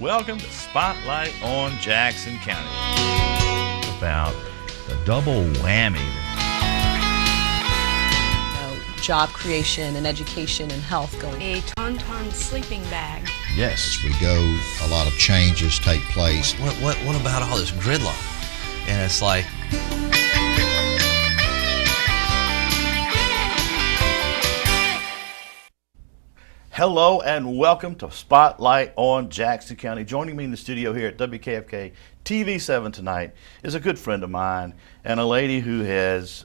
Welcome to Spotlight on Jackson County. About the double whammy. Job creation and education and health going. A Tauntaun sleeping bag. Yes, as we go, a lot of changes take place. What about all this gridlock? And it's like, Hello and welcome to Spotlight on Jackson County. Joining me in the studio here at WKFK TV7 tonight is a good friend of mine and a lady who has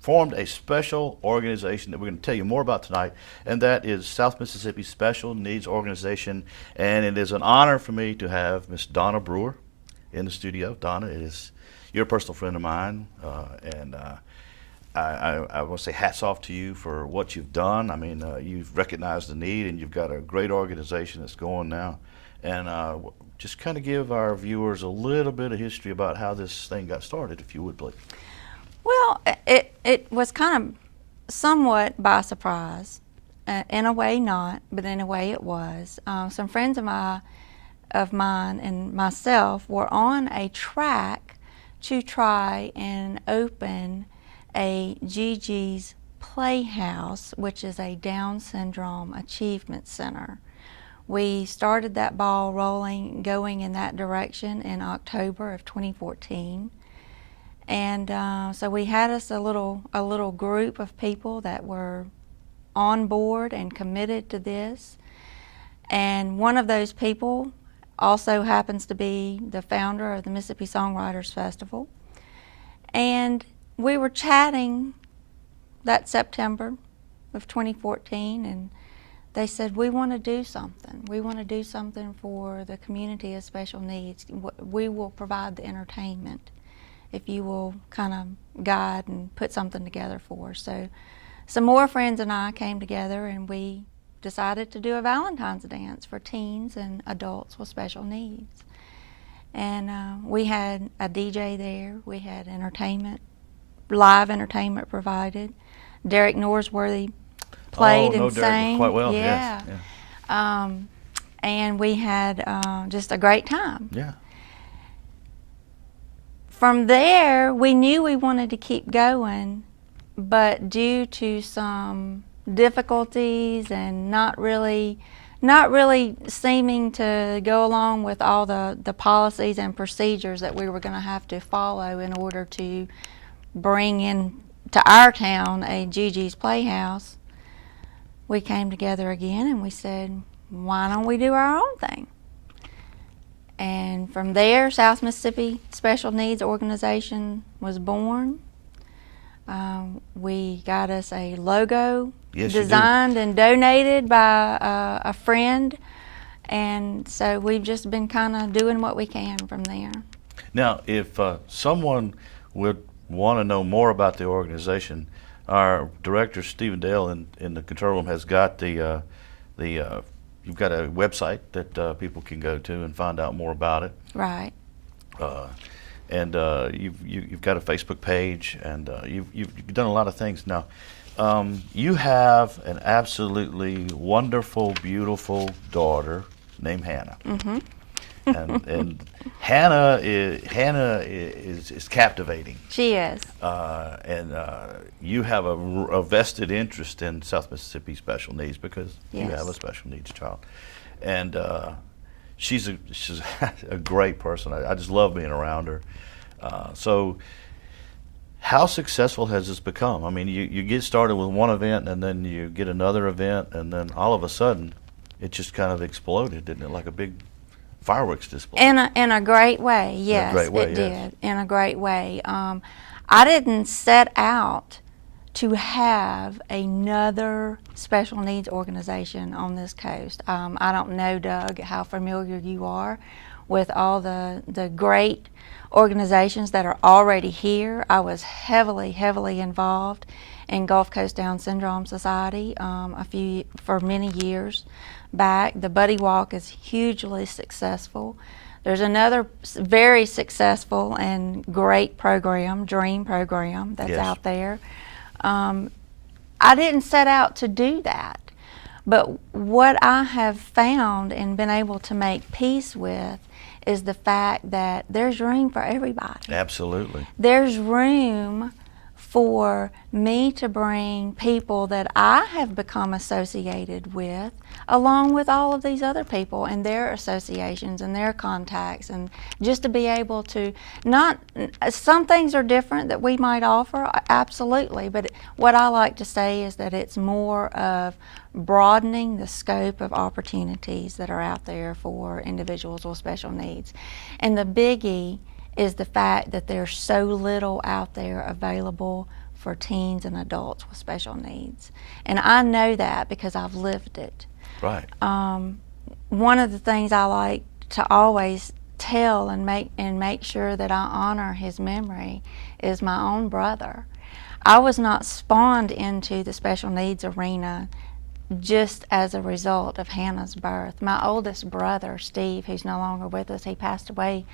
formed a special organization that we're going to tell you more about tonight, and that is South Mississippi Special Needs Organization. And it is an honor for me to have Miss Donna Brewer in the studio. Donna, you're a personal friend of mine, and I want to say hats off to you for what you've done. I mean, you've recognized the need, and you've got a great organization that's going now. And just kind of give our viewers a little bit of history about how this thing got started, if you would, please. Well, it was kind of somewhat by surprise. In a way not, but in a way it was. Some friends of mine and myself were on a track to try and open a Gigi's Playhouse, which is a Down Syndrome Achievement Center. We started that ball rolling, going in that direction in October of 2014. And so we had us a little group of people that were on board and committed to this. And one of those people also happens to be the founder of the Mississippi Songwriters Festival. And we were chatting that September of 2014, and they said, we want to do something. We want to do something for the community of special needs. We will provide the entertainment if you will kind of guide and put something together for us. So some more friends and I came together, and we decided to do a Valentine's dance for teens and adults with special needs. And we had a DJ there. We had entertainment, live entertainment provided. Derek Norsworthy played and sang. Quite well. Yeah. Yes. Yeah. And we had just a great time. Yeah. From there, we knew we wanted to keep going, but due to some difficulties and not really seeming to go along with all the policies and procedures that we were going to have to follow in order to bring in to our town a Gigi's Playhouse, we came together again and we said, why don't we do our own thing? And from there, South Mississippi Special Needs Organization was born. We got us a logo designed and donated by a friend, and so we've just been kind of doing what we can from there. Now, if someone would want to know more about the organization, our director Stephen Dale in the control room has got you've got a website that people can go to and find out more about it. Right. And you've got a Facebook page, and you've done a lot of things. Now, you have an absolutely wonderful, beautiful daughter named Hannah. Mm-hmm. And Hannah is captivating. She is. And you have a vested interest in South Mississippi Special Needs because you have a special needs child, and she's a great person. I just love being around her. So, how successful has this become? I mean, you get started with one event, and then you get another event, and then all of a sudden, it just kind of exploded, didn't it? Like a big fireworks display. In a great way, yes, it did. In a great way. I didn't set out to have another special needs organization on this coast. I don't know, Doug, how familiar you are with all the great organizations that are already here. I was heavily involved in Gulf Coast Down Syndrome Society for many years back. The Buddy Walk is hugely successful. There's another very successful and great program, Dream program, that's out there. I didn't set out to do that, But what I have found and been able to make peace with is the fact that there's room for everybody. Absolutely. There's room for me to bring people that I have become associated with, along with all of these other people and their associations and their contacts, and just to be able to not, some things are different that we might offer, absolutely, but what I like to say is that it's more of broadening the scope of opportunities that are out there for individuals with special needs. And the biggie is the fact that there's so little out there available for teens and adults with special needs. And I know that because I've lived it. Right. One of the things I like to always tell and make sure that I honor his memory is my own brother. I was not spawned into the special needs arena just as a result of Hannah's birth. My oldest brother, Steve, who's no longer with us, he passed away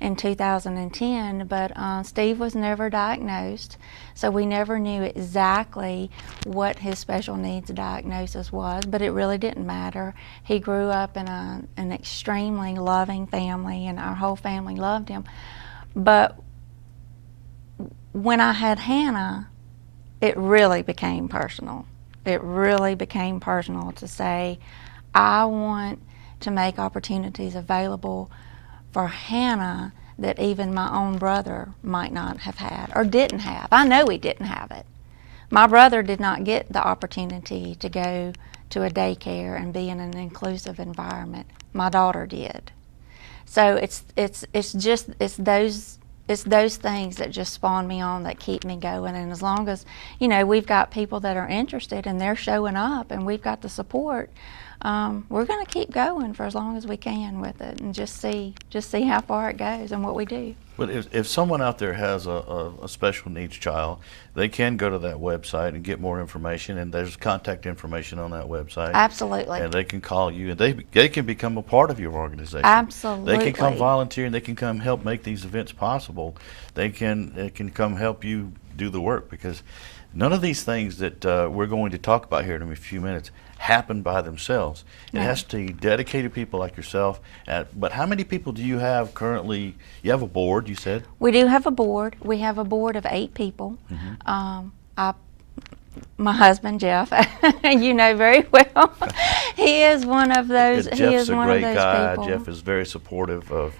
in 2010, but Steve was never diagnosed, so we never knew exactly what his special needs diagnosis was, but it really didn't matter. He grew up in an extremely loving family, and our whole family loved him. But when I had Hannah, it really became personal. It really became personal to say, I want to make opportunities available for Hannah that even my own brother might not have had or didn't have. I know he didn't have it. My brother did not get the opportunity to go to a daycare and be in an inclusive environment. My daughter did. So it's those things that just spawn me on, that keep me going. And as long as, you know, we've got people that are interested and they're showing up and we've got the support, we're going to keep going for as long as we can with it, and just see how far it goes and what we do. But if someone out there has a special needs child, they can go to that website and get more information, and there's contact information on that website. Absolutely. And they can call you, and they can become a part of your organization. Absolutely. They can come volunteer, and they can come help make these events possible. They can come help you do the work, because none of these things that we're going to talk about here in a few minutes happen by themselves. It has to be dedicated people like yourself. But how many people do you have currently? You have a board, you said? We do have a board. We have a board of 8 people. My husband, Jeff, you know very well, he is one of those. Jeff's a great guy. People. Jeff is very supportive of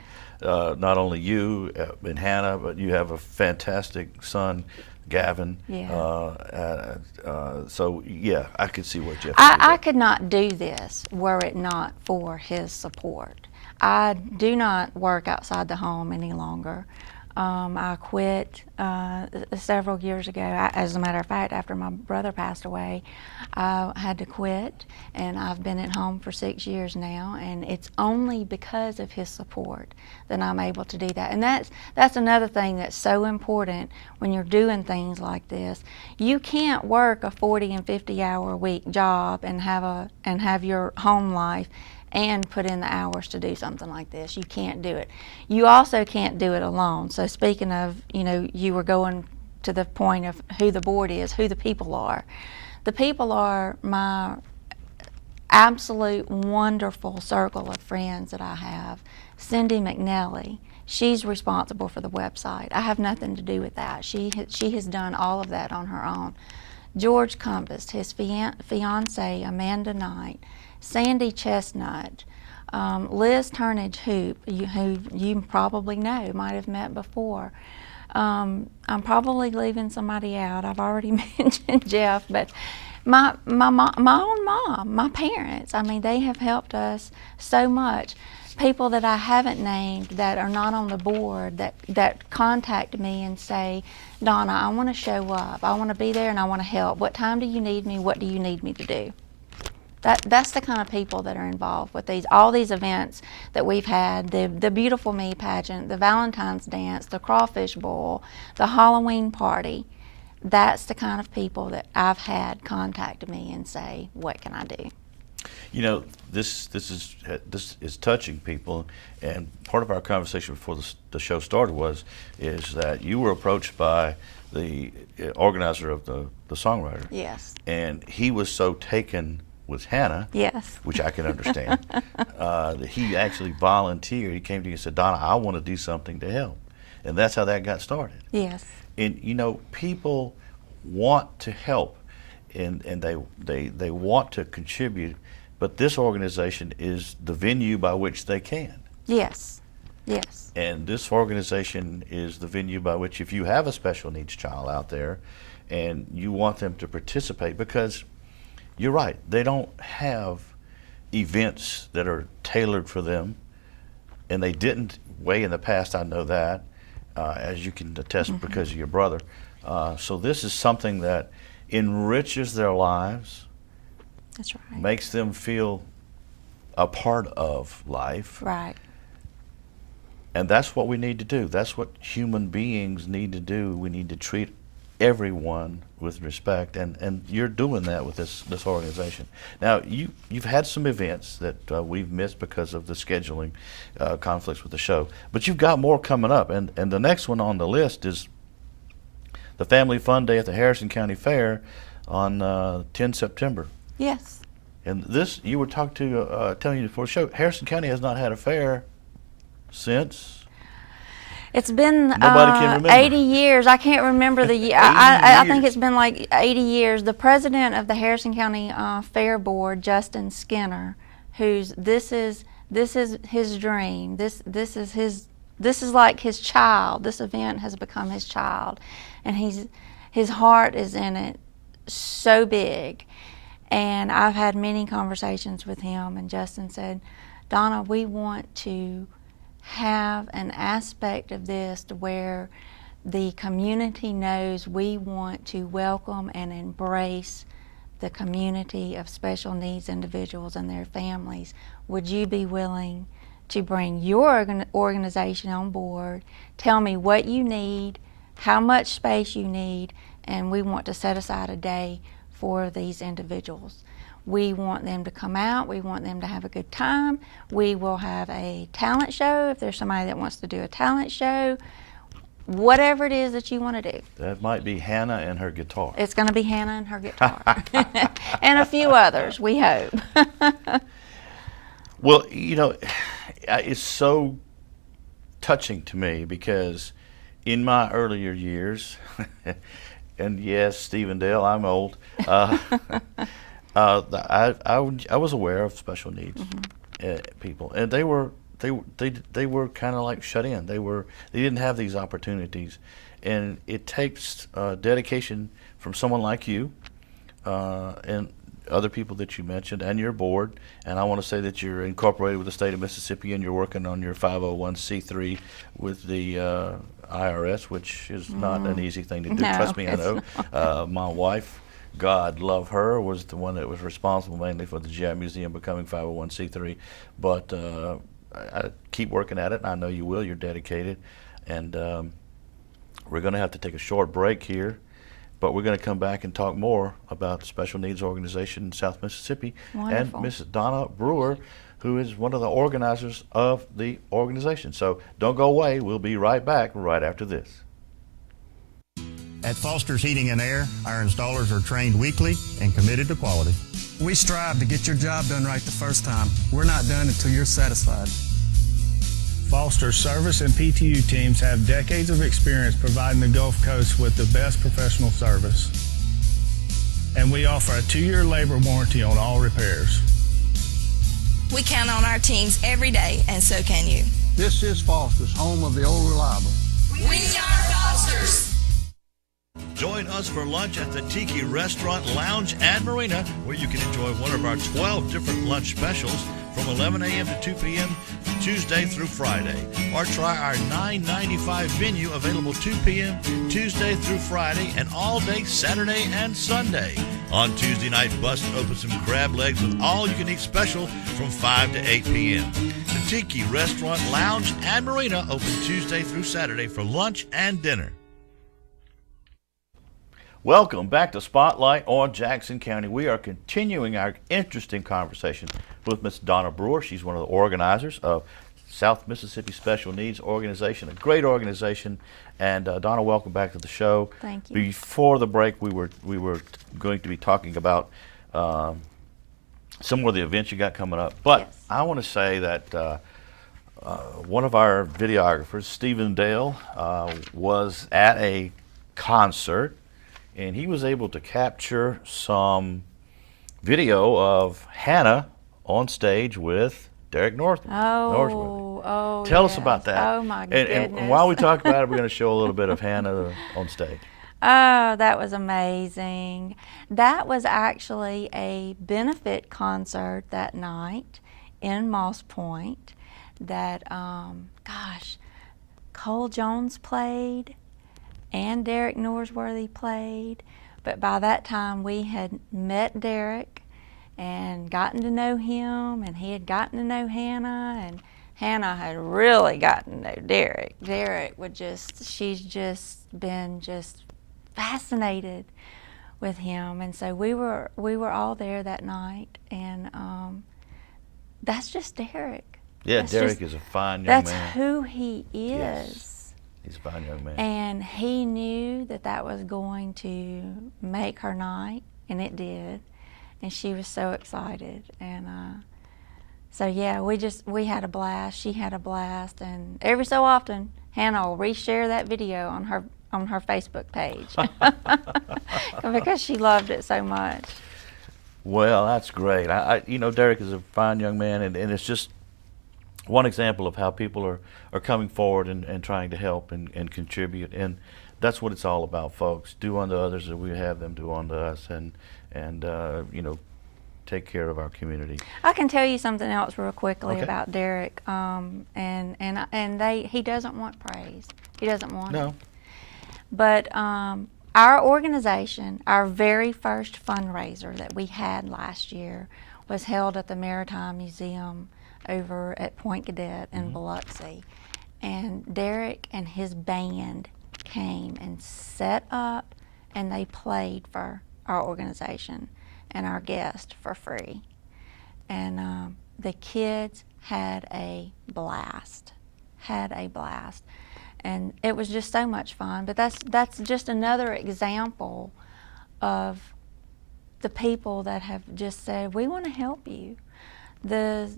not only you and Hannah, but you have a fantastic son, Gavin. Yeah. So yeah, I could see what Jeff. I could not do this were it not for his support. I do not work outside the home any longer. I quit several years ago. As a matter of fact, after my brother passed away, I had to quit, and I've been at home for 6 years now, and it's only because of his support that I'm able to do that. And that's another thing that's so important when you're doing things like this. You can't work a 40 and 50 hour a week job and have your home life and put in the hours to do something like this. You can't do it. You also can't do it alone. So speaking of, you know, you were going to the point of who the board is, who the people are. The people are my absolute wonderful circle of friends that I have. Cindy McNally, she's responsible for the website. I have nothing to do with that. She has done all of that on her own. George Compass, his fiance Amanda Knight, Sandy Chestnut, Liz Turnage Hoop, who you probably know, might have met before. I'm probably leaving somebody out. I've already mentioned Jeff, but my own mom, my parents, I mean, they have helped us so much. People that I haven't named that are not on the board that contact me and say, Donna, I want to show up. I want to be there and I want to help. What time do you need me? What do you need me to do? That's the kind of people that are involved with all these events that we've had, the Beautiful Me pageant, the Valentine's dance, the crawfish boil, the Halloween party. That's the kind of people that I've had contact me and say, what can I do? You know, this is touching people, and part of our conversation before the show started is that you were approached by the organizer of the songwriter. Yes. And he was so taken was Hannah, Yes. which I can understand. He actually volunteered. He came to you and said, Donna, I want to do something to help. And that's how that got started. Yes. And, you know, people want to help, and they want to contribute, but this organization is the venue by which they can. Yes. Yes. And this organization is the venue by which, if you have a special needs child out there and you want them to participate, because you're right, they don't have events that are tailored for them, and they didn't way in the past, I know that, as you can attest because of your brother. So this is something that enriches their lives, That's right. makes them feel a part of life. Right. And that's what we need to do. That's what human beings need to do. We need to treat everyone with respect, and you're doing that with this organization. Now, you've had some events that we've missed because of the scheduling conflicts with the show, but you've got more coming up, and the next one on the list is the Family Fun Day at the Harrison County Fair on 10 September. Yes. And this, you were telling you before the show, Harrison County has not had a fair since. It's been Nobody can remember. 80 years. I can't remember the year. I think it's been like 80 years. The president of the Harrison County Fair Board, Justin Skinner, this is his dream. This is like his child. This event has become his child, and his heart is in it so big. And I've had many conversations with him, and Justin said, Donna, we want to have an aspect of this to where the community knows we want to welcome and embrace the community of special needs individuals and their families. Would you be willing to bring your organization on board, tell me what you need, how much space you need, and we want to set aside a day for these individuals. We want them to come out. We want them to have a good time. We will have a talent show if there's somebody that wants to do a talent show. Whatever it is that you want to do. That might be Hannah and her guitar. It's going to be Hannah and her guitar. And a few others, we hope. Well, you know, it's so touching to me because in my earlier years, and yes, Stephen Dale, I'm old, I was aware of special needs people, and they were kind of like shut in. They didn't have these opportunities, and it takes dedication from someone like you and other people that you mentioned and your board. And I want to say that you're incorporated with the state of Mississippi, and you're working on your 501c3 with the IRS, which is not an easy thing to do. No, Trust me, I know. My wife, God love her, was the one that was responsible mainly for the GI Museum becoming 501c3. But I keep working at it, and I know you will. You're dedicated. And we're going to have to take a short break here, but we're going to come back and talk more about the Special Needs Organization in South Mississippi. Wonderful. And Mrs. Donna Brewer, who is one of the organizers of the organization. So don't go away. We'll be right back right after this. At Foster's Heating and Air, our installers are trained weekly and committed to quality. We strive to get your job done right the first time. We're not done until you're satisfied. Foster's service and PTU teams have decades of experience providing the Gulf Coast with the best professional service. And we offer a 2-year labor warranty on all repairs. We count on our teams every day, and so can you. This is Foster's, home of the old reliable. We are Foster's. Join us for lunch at the Tiki Restaurant, Lounge, and Marina, where you can enjoy one of our 12 different lunch specials from 11 a.m. to 2 p.m. Tuesday through Friday. Or try our $9.95 menu available 2 p.m. Tuesday through Friday and all day Saturday and Sunday. On Tuesday night, bust open some crab legs with all-you-can-eat special from 5 to 8 p.m. The Tiki Restaurant, Lounge, and Marina open Tuesday through Saturday for lunch and dinner. Welcome back to Spotlight on Jackson County. We are continuing our interesting conversation with Ms. Donna Brewer. She's one of the organizers of South Mississippi Special Needs Organization, a great organization. And Donna, welcome back to the show. Thank you. Before the break, we were going to be talking about some of the events you got coming up. But Yes. I want to say that one of our videographers, Stephen Dale, was at a concert, and he was able to capture some video of Hannah on stage with Derek Northwood. Tell us about that. Oh, my And goodness. while we talk about it, we're going to show a little bit of Hannah on stage. Oh, that was amazing. That was actually a benefit concert that night in Moss Point that, Cole Jones played and Derek Norsworthy played. But by that time, we had met Derek and gotten to know him, and he had gotten to know Hannah, and Hannah had really gotten to know Derek. Derek would she's just been fascinated with him, and so we were all there that night, and that's just Derek. Yeah, That's Derek is a fine young man. That's who he is. Yes, he's a fine young man. And he knew that was going to make her night, and it did. And she was so excited. And so yeah, we had a blast. She had a blast, and every so often, Hannah will reshare that video on her Facebook page because she loved it so much. Well, that's great. Derek is a fine young man, and it's just one example of how people are coming forward and trying to help and contribute, and that's what it's all about, folks. Do unto others as we have them do unto us, and take care of our community. I can tell you something else real quickly Okay. about Derek, he doesn't want praise. He doesn't want it. But our organization, our very first fundraiser that we had last year was held at the Maritime Museum over at Point Cadet in Biloxi. And Derek and his band came and set up, and they played for our organization and our guests for free. And the kids had a blast, And it was just so much fun. But that's just another example of the people that have just said, we want to help you. The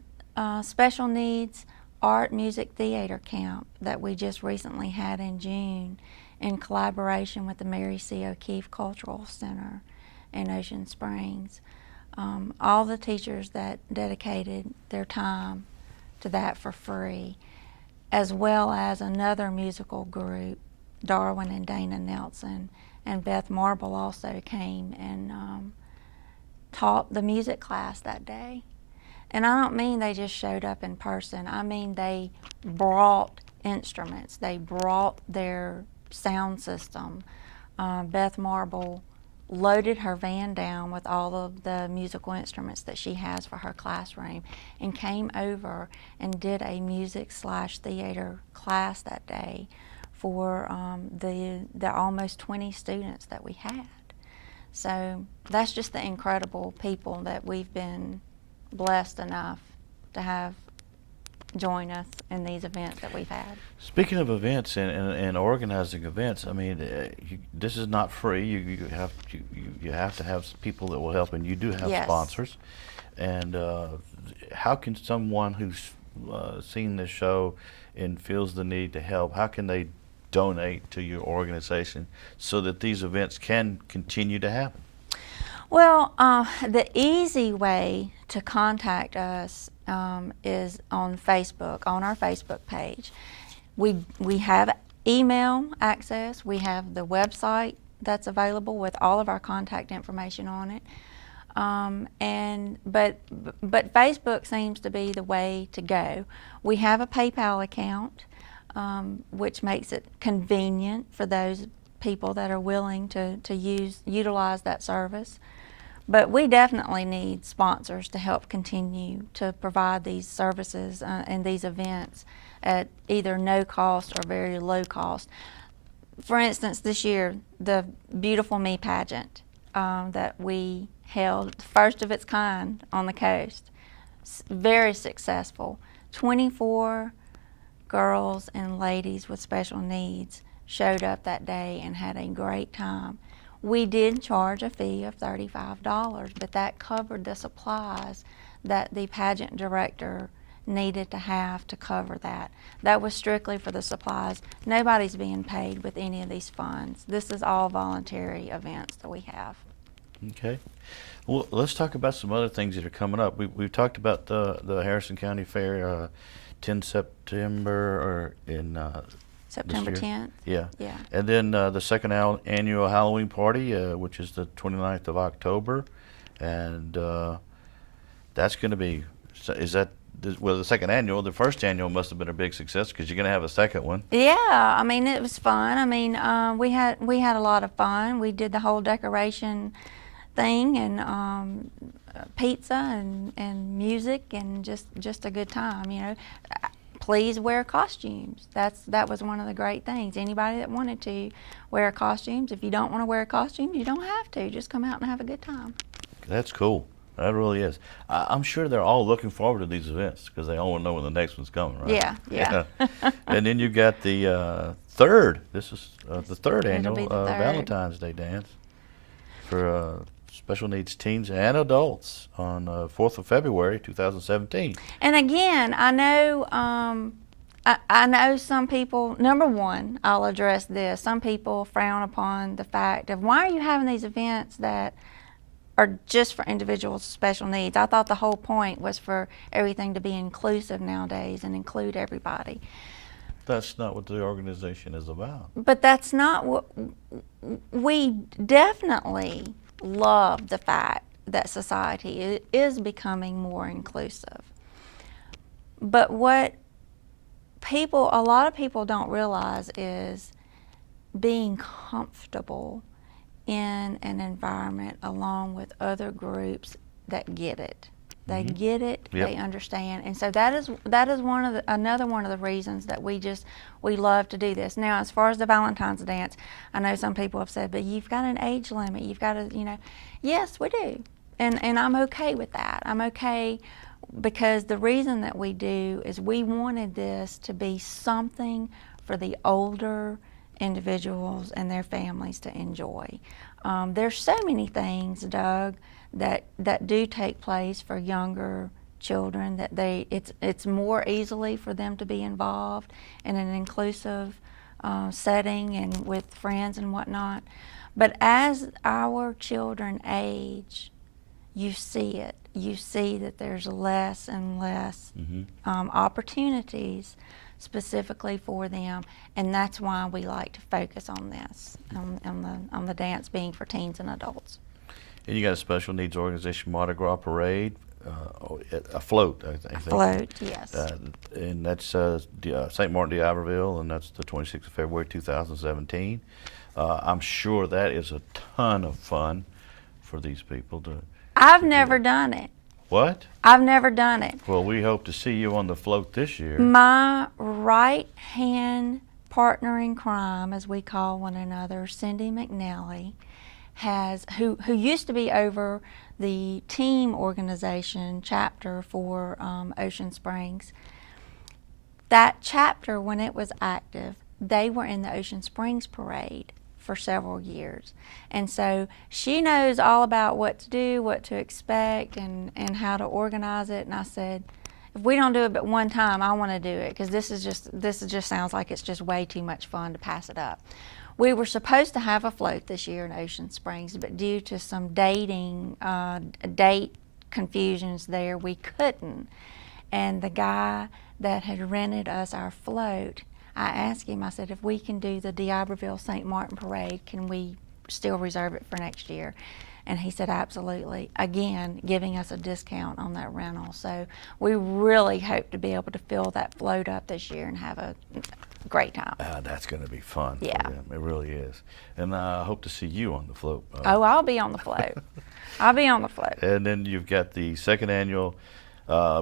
special needs art, music, theater camp that we just recently had in June in collaboration with the Mary C. O'Keefe Cultural Center in Ocean Springs. All the teachers that dedicated their time to that for free, as well as another musical group, Darwin and Dana Nelson, and Beth Marble also came and taught the music class that day. And I don't mean they just showed up in person. I mean they brought instruments. They brought their sound system. Beth Marble loaded her van down with all of the musical instruments that she has for her classroom and came over and did a music/theater class that day for the almost 20 students that we had. So that's just the incredible people that we've been blessed enough to have join us in these events that we've had. Speaking of events and organizing events, I mean, this is not free. You have to have people that will help, and you do have Yes. sponsors. And how can someone who's seen this show and feels the need to help, how can they donate to your organization so that these events can continue to happen? Well, the easy way to contact us is on Facebook, on our Facebook page. We have email access. We have the website that's available with all of our contact information on it. But Facebook seems to be the way to go. We have a PayPal account, which makes it convenient for those people that are willing to utilize that service. But we definitely need sponsors to help continue to provide these services and these events at either no cost or very low cost. For instance, this year, the Beautiful Me pageant that we held, first of its kind on the coast, very successful. 24 girls and ladies with special needs showed up that day and had a great time. We did charge a fee of $35, but that covered the supplies that the pageant director needed to have to cover that. That was strictly for the supplies. Nobody's being paid with any of these funds. This is all voluntary events that we have. Okay. Well, let's talk about some other things that are coming up. We've talked about the Harrison County Fair, 10 September or in September this year. 10th. Yeah. Yeah. And then the second annual Halloween party, which is the 29th of October, and that's going to be. Is that? Well, the second annual, the first annual must have been a big success because you're going to have a second one. Yeah, I mean it was fun. I mean we had a lot of fun. We did the whole decoration thing and pizza and music and just a good time. You know, please wear costumes. That was one of the great things. Anybody that wanted to wear costumes. If you don't want to wear a costume, you don't have to. Just come out and have a good time. That's cool. That really is. I'm sure they're all looking forward to these events because they all want to know when the next one's coming, right? Yeah. And then you got the third. This is the third It'll annual be the third. Valentine's Day dance for special needs teens and adults on 4th of February, 2017. And again, I know I know some people. Number one, I'll address this. Some people frown upon the fact of why are you having these events that are just for individuals with special needs. I thought the whole point was for everything to be inclusive nowadays and include everybody. That's not what the organization is about. But that's not what we definitely love the fact that society is becoming more inclusive. But what a lot of people don't realize is being comfortable in an environment along with other groups that get it. They get it, Yep. They understand, and so that is another one of the reasons that we love to do this. Now, as far as the Valentine's dance, I know some people have said, but you've got an age limit. You've got to, yes, we do, and I'm okay with that. I'm okay because the reason that we do is we wanted this to be something for the older individuals and their families to enjoy. There's so many things, Doug, that do take place for younger children that it's more easily for them to be involved in an inclusive setting and with friends and whatnot. But as our children age, you see it. You see that there's less and less opportunities specifically for them, and that's why we like to focus on this, on the dance being for teens and adults. And you got a special needs organization Mardi Gras parade, a float, I think. Float, yes. And that's St. Martin d'Iberville, and that's the 26th of February 2017. I'm sure that is a ton of fun for these people to. I've never done it. What? I've never done it. Well, we hope to see you on the float this year. My right-hand partner in crime, as we call one another, Cindy McNally, who used to be over the team organization chapter for Ocean Springs. That chapter, when it was active, they were in the Ocean Springs parade for several years. And so she knows all about what to do, what to expect, and how to organize it. And I said, if we don't do it but one time, I want to do it, because this just sounds like it's just way too much fun to pass it up. We were supposed to have a float this year in Ocean Springs, but due to some date confusions there, we couldn't. And the guy that had rented us our float, I asked him, I said, if we can do the d'Iberville St. Martin parade, can we still reserve it for next year? And he said, absolutely. Again, giving us a discount on that rental. So we really hope to be able to fill that float up this year and have a great time. That's going to be fun. Yeah. For them. It really is. And I hope to see you on the float. I'll be on the float. I'll be on the float. And then you've got the second annual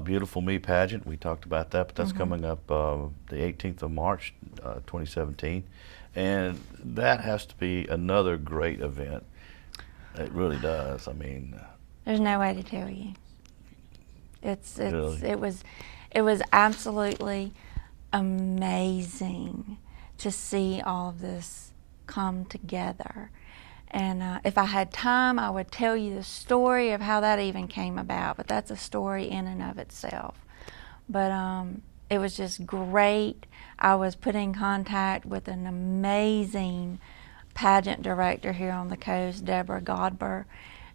Beautiful Me pageant. We talked about that, but that's coming up the 18th of March, 2017. And that has to be another great event. It really does. I mean, there's no way to tell you. Really? It was absolutely amazing to see all of this come together. And if I had time, I would tell you the story of how that even came about, but that's a story in and of itself. But it was just great. I was put in contact with an amazing pageant director here on the coast, Deborah Godber,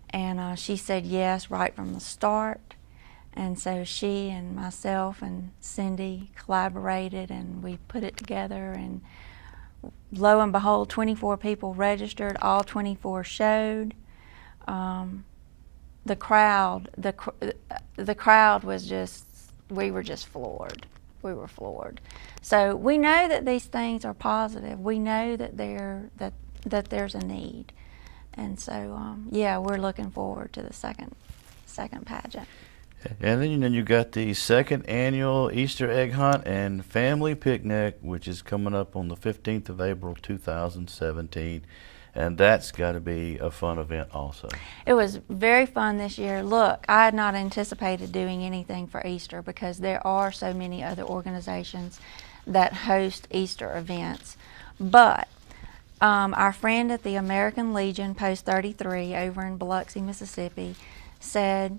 and she said yes right from the start. And so she and myself and Cindy collaborated, and we put it together, and lo and behold, 24 people registered, all 24 showed. The crowd was just, we were just floored. We were floored. So we know that these things are positive. We know that that there's a need. And so, yeah, we're looking forward to the second pageant. And then you got the second annual Easter egg hunt and family picnic, which is coming up on the 15th of April 2017. And that's got to be a fun event also. It was very fun this year. Look, I had not anticipated doing anything for Easter because there are so many other organizations that host Easter events. But our friend at the American Legion, Post 33, over in Biloxi, Mississippi, said,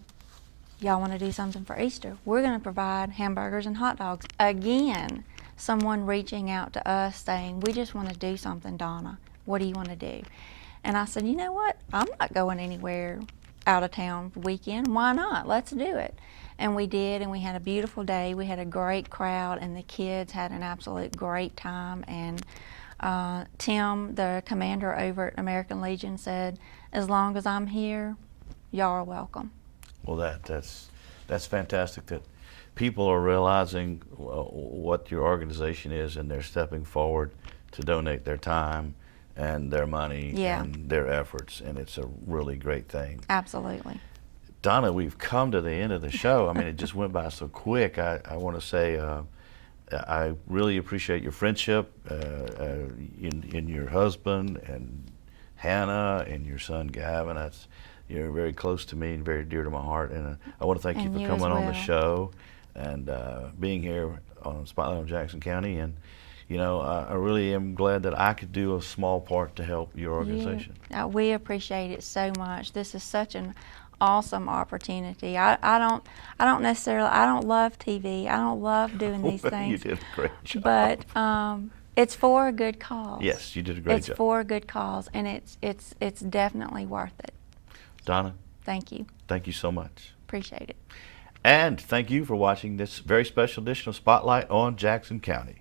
y'all want to do something for Easter? We're going to provide hamburgers and hot dogs. Again, someone reaching out to us saying, we just want to do something, Donna. What do you want to do? And I said, you know what? I'm not going anywhere out of town for weekend. Why not? Let's do it. And we did, and we had a beautiful day. We had a great crowd, and the kids had an absolute great time. And Tim, the commander over at American Legion, said, as long as I'm here, y'all are welcome. Well, that's fantastic that people are realizing what your organization is, and they're stepping forward to donate their time and their money and their efforts, and it's a really great thing. Absolutely. Donna, we've come to the end of the show. I mean, it just went by so quick. I want to say I really appreciate your friendship in your husband and Hannah and your son Gavin. You're very close to me and very dear to my heart, and I want to thank you for coming on the show and being here on Spotlight on Jackson County. And you know, I really am glad that I could do a small part to help your organization. We appreciate it so much. This is such an awesome opportunity. I don't necessarily, I don't love TV. I don't love doing these things. You did a great job. But it's for a good cause. Yes, you did a great job. It's for a good cause, and it's definitely worth it. Donna. Thank you. Thank you so much. Appreciate it. And thank you for watching this very special edition of Spotlight on Jackson County.